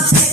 Bye.